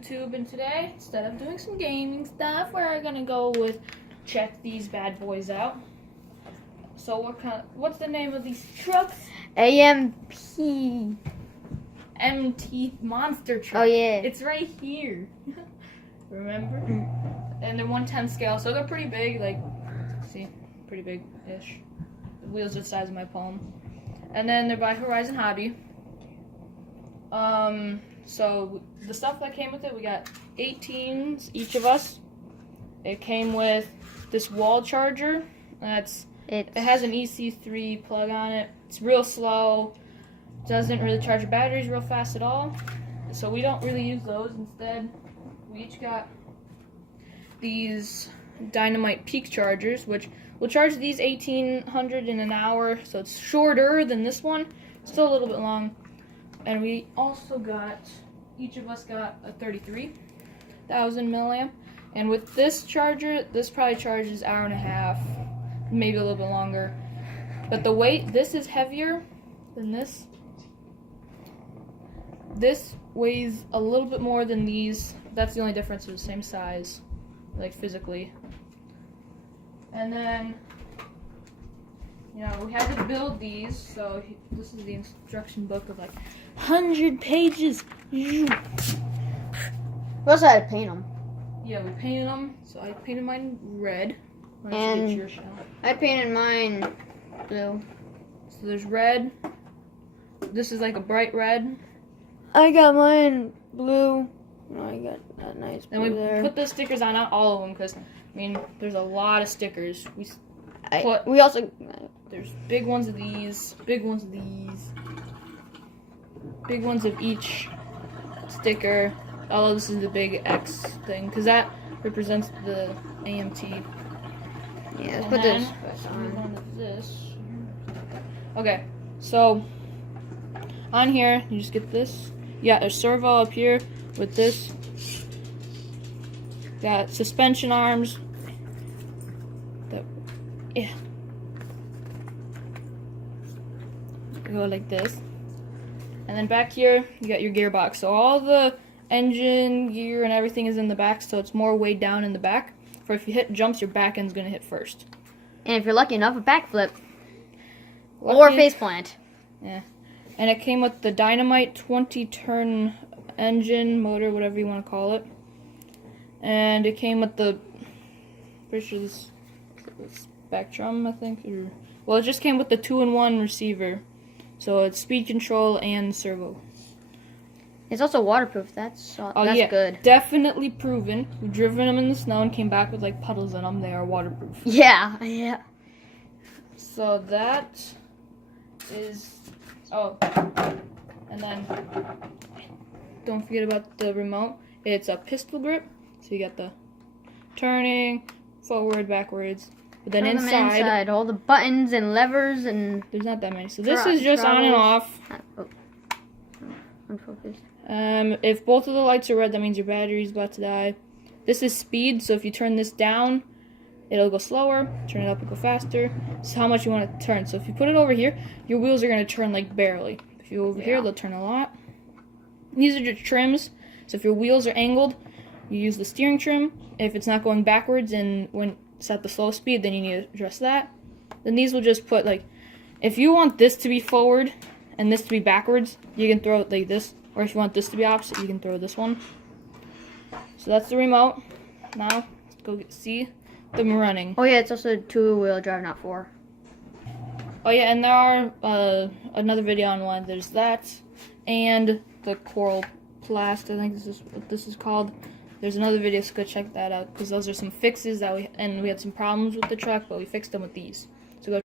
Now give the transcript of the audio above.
YouTube, and today, instead of doing some gaming stuff, we're gonna go with check these bad boys out. So what's the name of these trucks? AMP MT Monster Truck. Oh yeah. It's right here. Remember? And they're 1/10 scale, so they're pretty big, like, see, pretty big-ish. The wheels are the size of my palm. And then they're by Horizon Hobby. So the stuff that came with it, we got 18s, each of us. It came with this wall charger. It has an EC3 plug on it. It's real slow. Doesn't really charge your batteries real fast at all. So we don't really use those. Instead, we each got these Dynamite Peak chargers, which will charge these 1800 in an hour. So it's shorter than this one. Still a little bit long. And we also got, each of us got a 33,000 milliamp. And with this charger, this probably charges an hour and a half, maybe a little bit longer. But the weight, this is heavier than this. This weighs a little bit more than these. That's the only difference, it's the same size, like physically. And then, you know, we had to build these, so this is the instruction book of like 100 pages. We also had to paint them. Yeah, we painted them. So I painted mine red. And I painted mine blue. So there's red. This is like a bright red. I got mine blue. Oh, I got that nice blue And we there. put the stickers on, not all of them, because, I mean, there's a lot of stickers. We also... There's big ones of these, big ones of these, big ones of each sticker. Although this is the big X thing, because that represents the AMT. Yeah, let's put this on this. Okay, so on here, you just get this. You got a servo up here with this. Got suspension arms. Yeah. Go like this. And then back here, you got your gearbox. So all the engine, gear, and everything is in the back, so it's more weighed down in the back. For if you hit jumps, your back end's going to hit first. And if you're lucky enough, a backflip. Or faceplant. Yeah. And it came with the Dynamite 20-turn engine, motor, whatever you want to call it. And it came with the, pretty sure this Spectrum, I think. Well, it just came with the 2-in-1 receiver. So it's speed control and servo. It's also waterproof. That's yeah, good. Definitely proven. We've driven them in the snow and came back with like puddles in them. They are waterproof. Yeah, yeah. So that is, and then don't forget about the remote. It's a pistol grip. So you got the turning, forward, backwards. But then inside, all the buttons and levers and... There's not that many. So this is just on and off. Unfocused. If both of the lights are red, that means your battery's about to die. This is speed, so if you turn this down, it'll go slower. Turn it up, it'll go faster. It's how much you want to turn. So if you put it over here, your wheels are going to turn like barely. If you go over here, they'll turn a lot. These are just trims. So if your wheels are angled, you use the steering trim. If it's not going backwards and when it's at the slow speed, then you need to adjust that. Then these will just put like, if you want this to be forward and this to be backwards, you can throw it like this. Or if you want this to be opposite, you can throw this one. So that's the remote. Now, let's go see them running. Oh yeah, it's also 2-wheel drive, not 4. Oh yeah, and there are another video on one. There's that and the Coral Plast, I think this is what this is called. There's another video, so go check that out, because those are some fixes that we had some problems with the truck, but we fixed them with these.